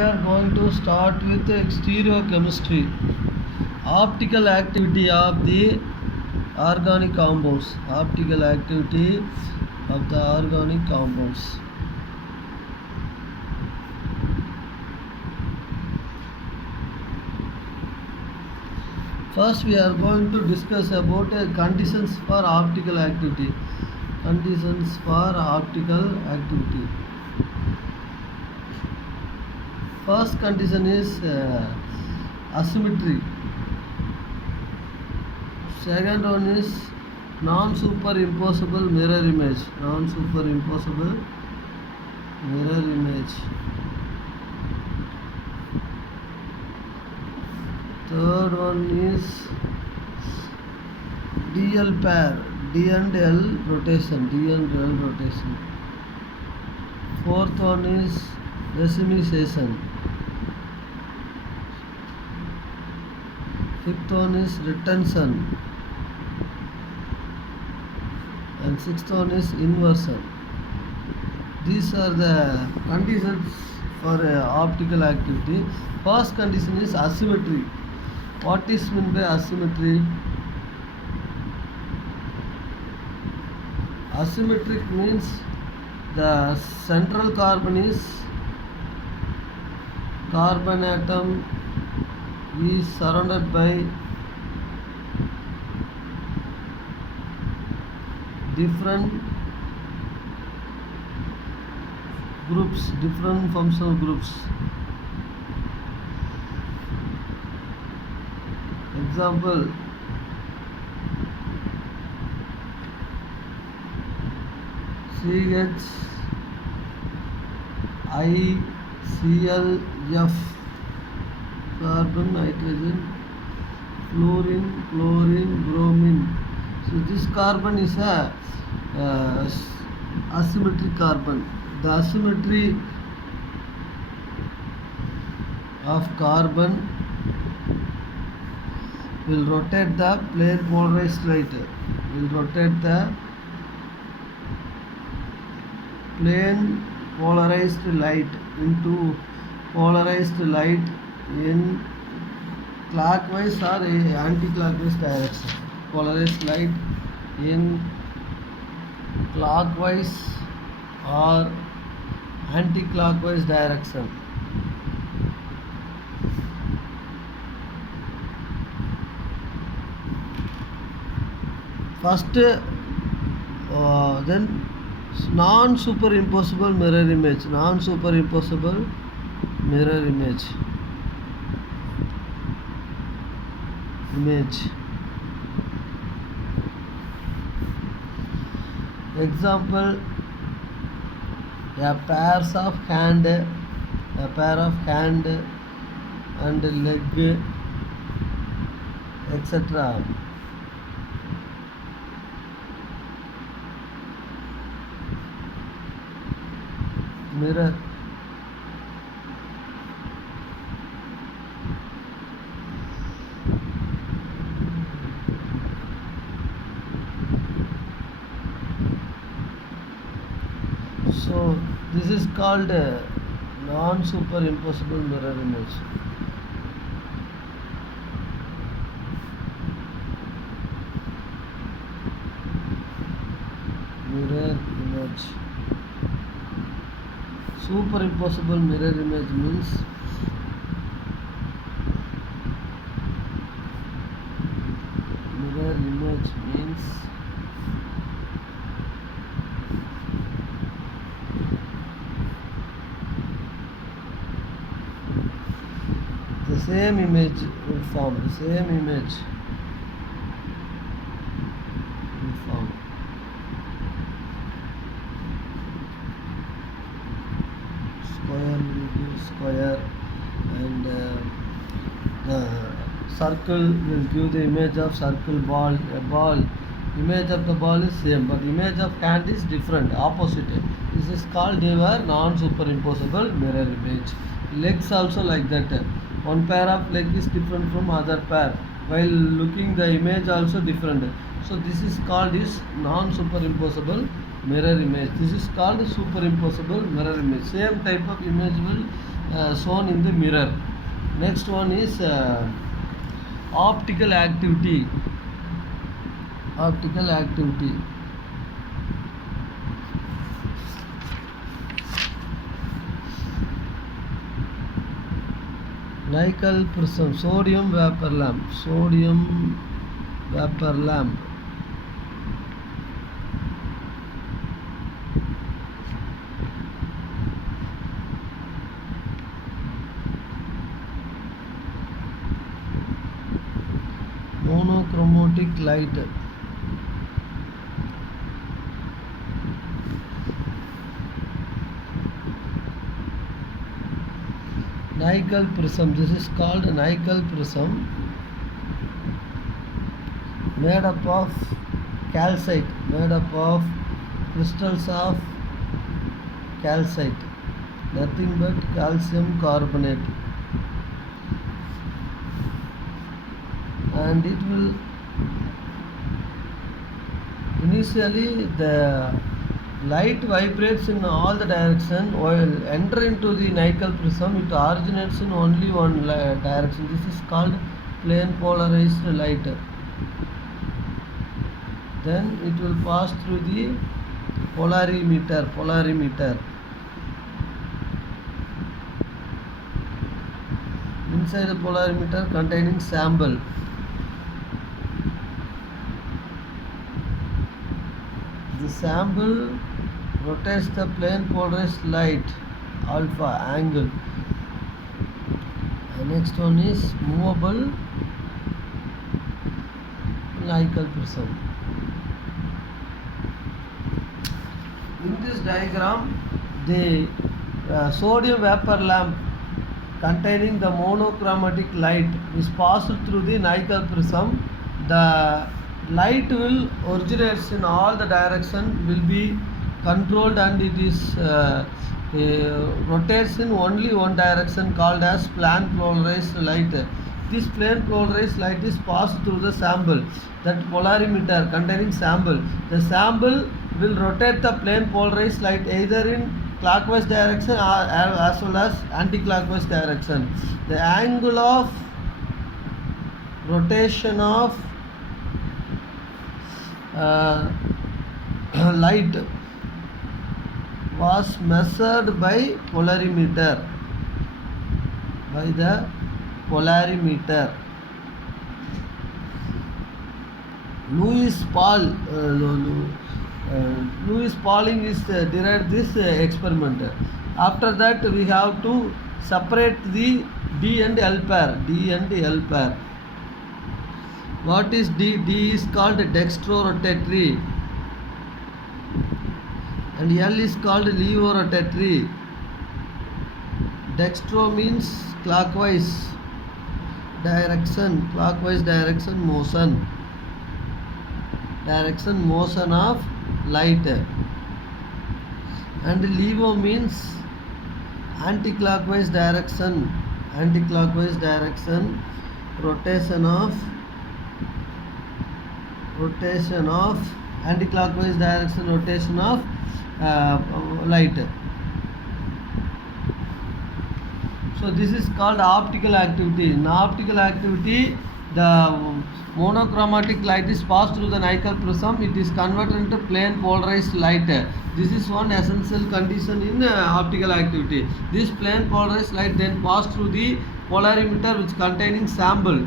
are going to start with stereochemistry, optical activity of the organic compounds. Optical activity of the organic compounds. First, we are going to discuss about conditions for optical activity. Conditions for optical activity. First condition is asymmetry. Second one is non-superimposable mirror image. Non-superimposable mirror image. Third one is DL pair, D and L rotation, D and L rotation. Fourth one is racemization. Fifth one is retention. And sixth one is inversion. These are the conditions for optical activity. First condition is asymmetry. What is meant by asymmetry? Asymmetric means the central carbon atom is surrounded by different groups, different functional groups. Example, CH, IClF, carbon, nitrogen, fluorine, chlorine, bromine. So this carbon is a asymmetric carbon. The asymmetry of carbon will rotate the plane polarized light. Will rotate the plane polarized light into polarized light in clockwise or anti-clockwise direction. Polarized light in clockwise or anti-clockwise direction. First, then non-superimposable mirror image. Non-superimposable mirror image. Example, a pair of hand and leg, etc. Mirror. So this is called non-superimposable mirror image. Mirror image. Superimposable mirror image means the same image will form. Square will give square, and the circle will give the image of circle. Ball, a ball, image of the ball is same, but image of hand is different, opposite. This is called non-superimposable mirror image. Legs also like that. One pair of leg is different from other pair, while looking the image also different. So this is called non-superimposable mirror image. This is called superimposable mirror image. Same type of image will shown in the mirror. Next one is optical activity. Optical activity. Nickel prism, sodium vapor lamp, sodium vapor lamp. Monochromatic light. Nickel prism, this is called nickel prism, made up of calcite, made up of crystals of calcite, nothing but calcium carbonate, and it will initially the light vibrates in all the direction. While enter into the nickel prism, it originates in only one direction. This is called plane polarized light. Then it will pass through the polarimeter. Inside the polarimeter containing sample. The sample rotates the plane polarized light alpha angle. The next one is movable nickel prism. In this diagram, the sodium vapor lamp containing the monochromatic light is passed through the nickel prism. The light will originates in all the direction, will be controlled, and it is rotates in only one direction called as plane polarized light. This plane polarized light is passed through the sample, that polarimeter containing sample. The sample will rotate the plane polarized light either in clockwise direction or as well as anti-clockwise direction. The angle of rotation of light was measured by polarimeter, by the polarimeter. Louis Pauling is derived this experiment. After that, we have to separate the D and L pair. What is D? D is called dextrorotatory, and L is called levorotatory. Dextro means clockwise direction motion. Direction motion of light. And levo means anti-clockwise direction rotation of anti-clockwise direction rotation of light. So this is called optical activity. In optical activity, the monochromatic light is passed through the nickel prism. It is converted into plane polarized light. This is one essential condition in optical activity. This plane polarized light then passed through the polarimeter, which containing sample.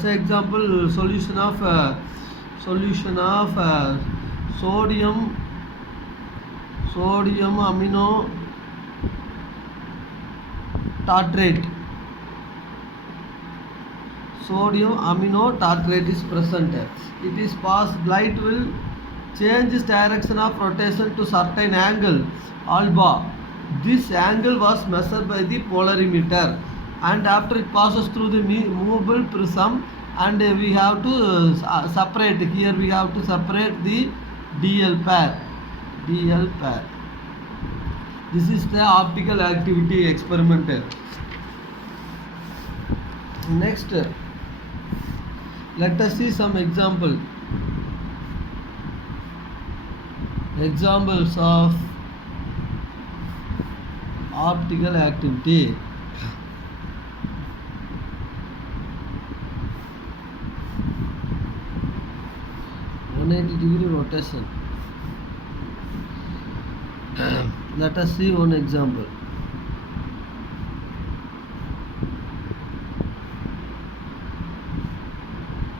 Say example, solution of sodium amino tartrate. Sodium amino tartrate is present. It is passed. Light will change its direction of rotation to certain angle alpha. This angle was measured by the polarimeter, and after it passes through the movable prism, and we have to separate. Here we have to separate the DL pair. This is the optical activity experiment. Next, let us see some examples of optical activity. 180-degree rotation. Let us see one example.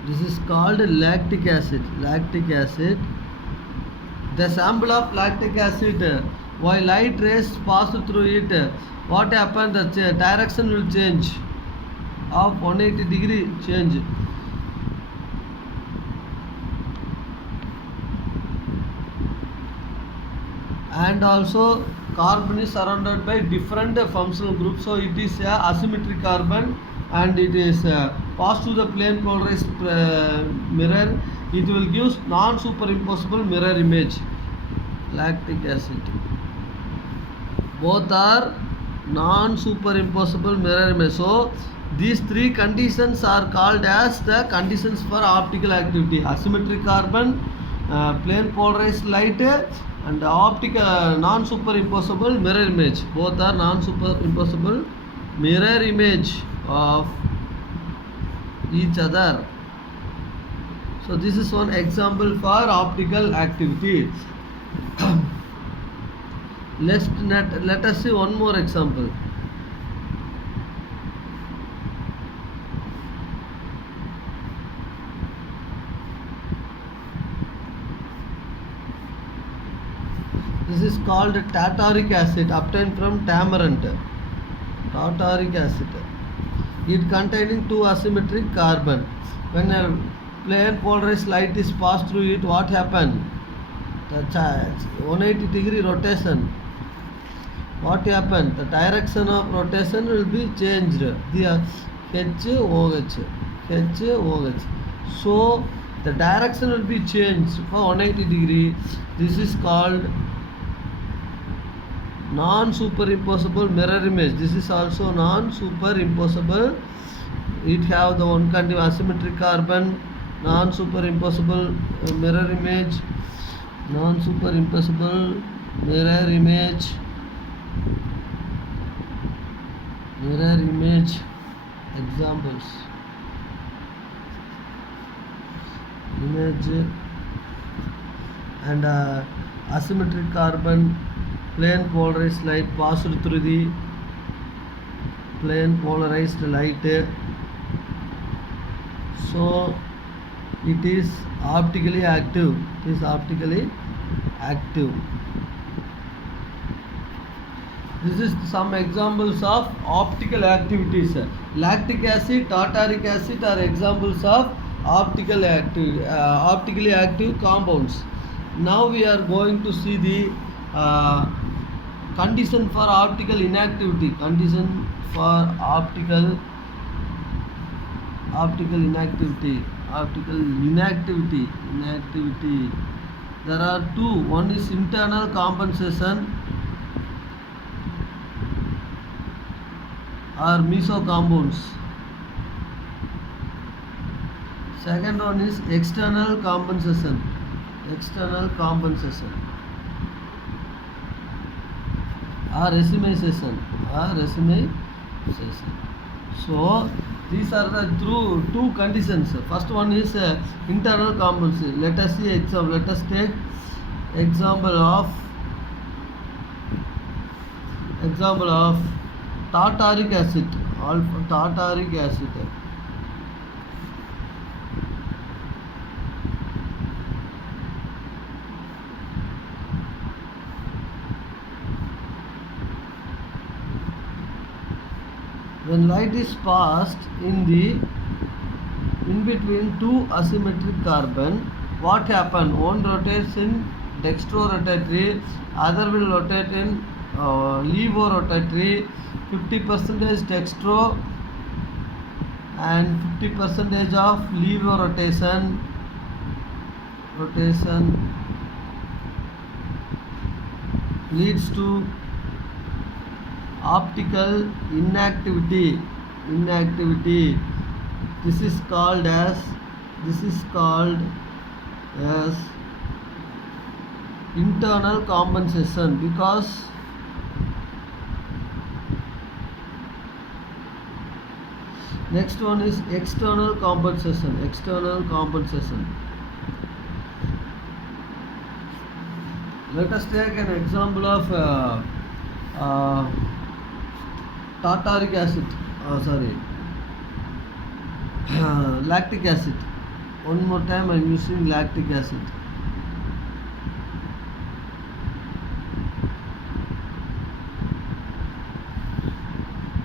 This is called lactic acid. Lactic acid. The sample of lactic acid, while light rays pass through it, what happens? The direction will change of 180-degree change. And also carbon is surrounded by different functional groups, so it is a asymmetric carbon, and it is passed through the plane polarized mirror. It will give non-superimposable mirror image. Lactic acid, both are non-superimposable mirror image. So these three conditions are called as the conditions for optical activity: asymmetric carbon, plane polarized light, and optical non-superimposable mirror image. Both are non-superimposable mirror image of each other. So this is one example for optical activity. Let us see one more example. This is called tartaric acid, obtained from tamarind. Tartaric acid. It containing two asymmetric carbon. When a plane polarized light is passed through it, what happens? The 180-degree rotation. What happens? The direction of rotation will be changed. The HOH. So the direction will be changed for 180 degree. This is called non-superimposable mirror image. This is also non-superimposable. It have the one kind of asymmetric carbon, non-superimposable mirror image, non-superimposable mirror image, examples. Image and asymmetric carbon, plane polarized light passed through the plane polarized light. So it is optically active. It is optically active. This is some examples of optical activities. Lactic acid, tartaric acid are examples of optically active compounds. Now we are going to see the condition for optical inactivity. Condition for optical inactivity. There are two. One is internal compensation or meso compounds. Second one is external compensation. Or racemization. So these are the two conditions. First one is internal compensation. Let us see example. Let us take example of tartaric acid. Tartaric acid. When light is passed in between two asymmetric carbon, what happen? One rotates in dextro-rotatory, other will rotate in levo-rotatory. 50% dextro and 50% of levo rotation leads to optical inactivity. This is called as internal compensation, because Next one is external compensation. External compensation. Let us take an example of uh, tartaric acid. Sorry, lactic acid. One more time, I am using lactic acid.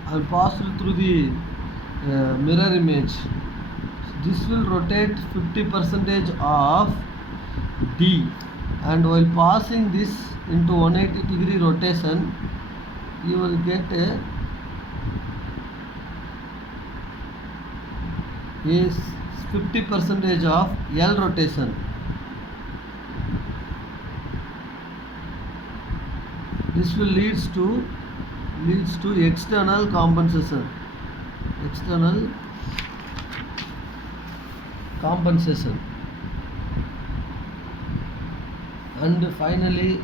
I will pass through the mirror image. This will rotate 50% of D, and while passing this into 180-degree rotation, you will get a is 50% of L rotation. This will leads to external compensation. External compensation. And finally,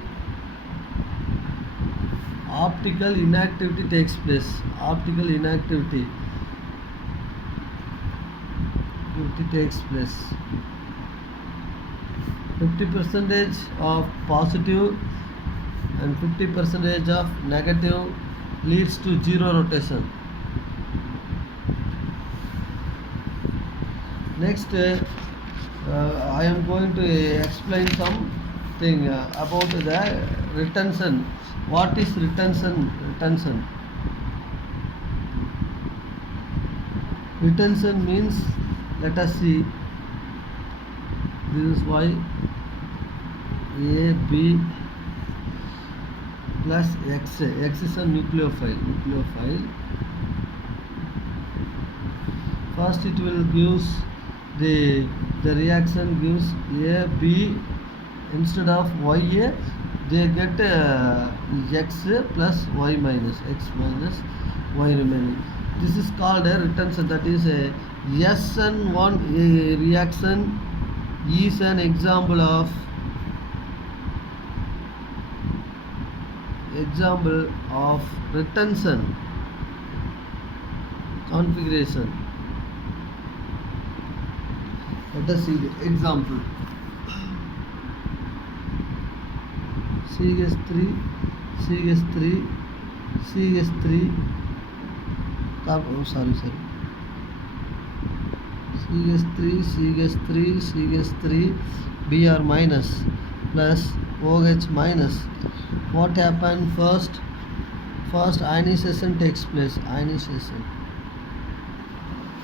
optical inactivity takes place. Optical inactivity takes place. 50% of positive and 50% of negative leads to zero rotation. Next, I am going to explain something about the retention. What is retention? Retention means, let us see, this is y a b plus x. X is a nucleophile. First it will gives the reaction gives a b, instead of ya they get x plus y minus y remaining. This is called a retention. That is a SN1 reaction is an example of retention configuration. Let us see the example. CH3 CH3 Br minus plus OH minus. What happened first? Ionization takes place. Ionization,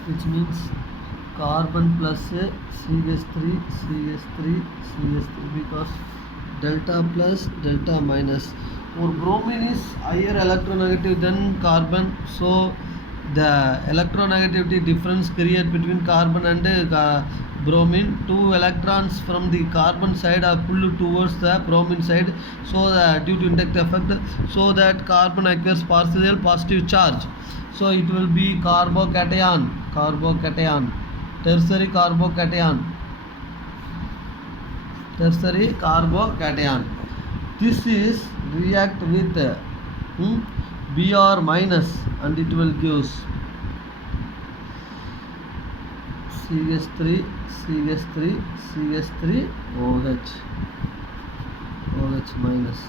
which means carbon plus CH3 because delta plus delta minus. Or bromine is higher electronegative than carbon, so the electronegativity difference created between carbon and bromine. 2 electrons from the carbon side are pulled towards the bromine side, so due to inductive effect, so that carbon acquires partial positive charge. So it will be carbocation, tertiary carbocation. This is react with Br minus, and it will give CH3 OH minus,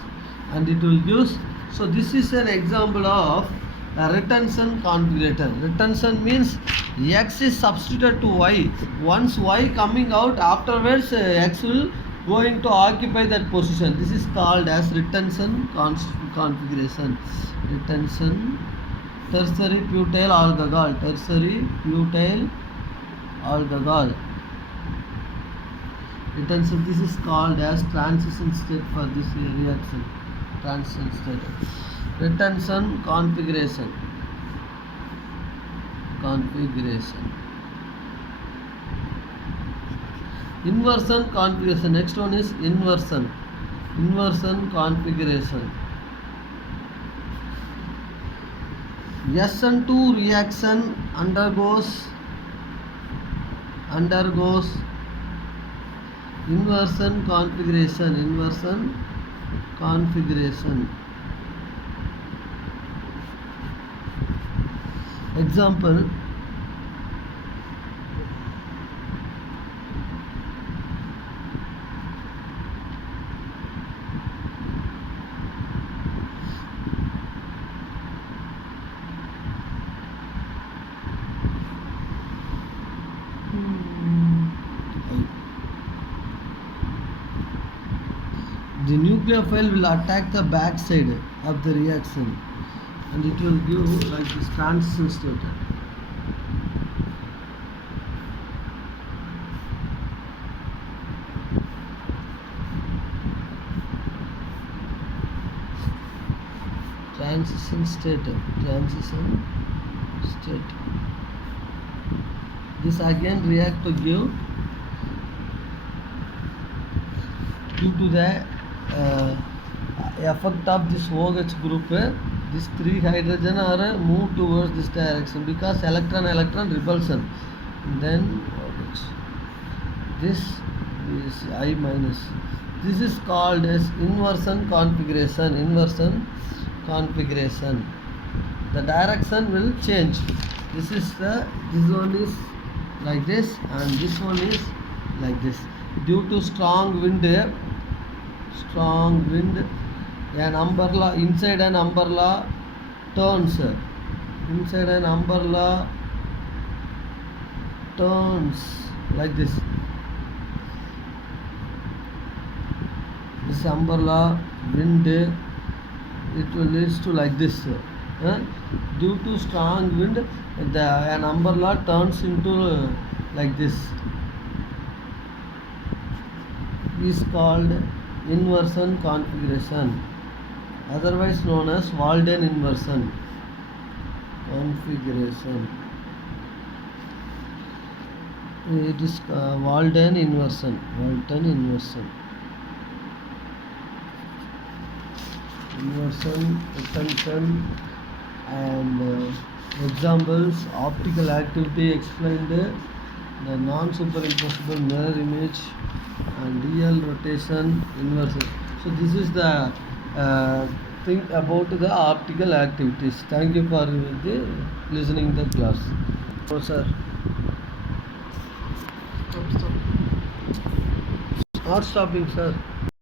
and it will give. So this is an example of a retention configuration. Retention means X is substituted to Y. Once Y coming out, afterwards X will going to occupy that position. This is called as retention configuration. Retention. Tertiary butyl alcohol. Retention. This is called as transition state for this reaction. Transition state. Retention configuration. Inversion configuration. Next one is inversion configuration. SN2 reaction undergoes inversion configuration. Example, nucleophile will attack the back side of the reaction and it will give like this transition state. Transition state. This again react to give due to the effect of this OH group. This 3 hydrogen are move towards this direction because electron repulsion. Then this is I minus. This is called as inversion configuration. The direction will change. This one is like this and this one is like this. Due to strong wind, an umbrella inside an umbrella turns. Like this. This umbrella wind, it will leads to like this. Due to strong wind, an umbrella turns into like this. Is called inversion configuration, otherwise known as Walden inversion configuration. It is Walden inversion. Attention and examples: optical activity explained, the non-superimposable mirror image and real rotation inversion. So this is the thing about the optical activities. Thank you for listening the class. Oh sir. Stop. Not stopping, sir.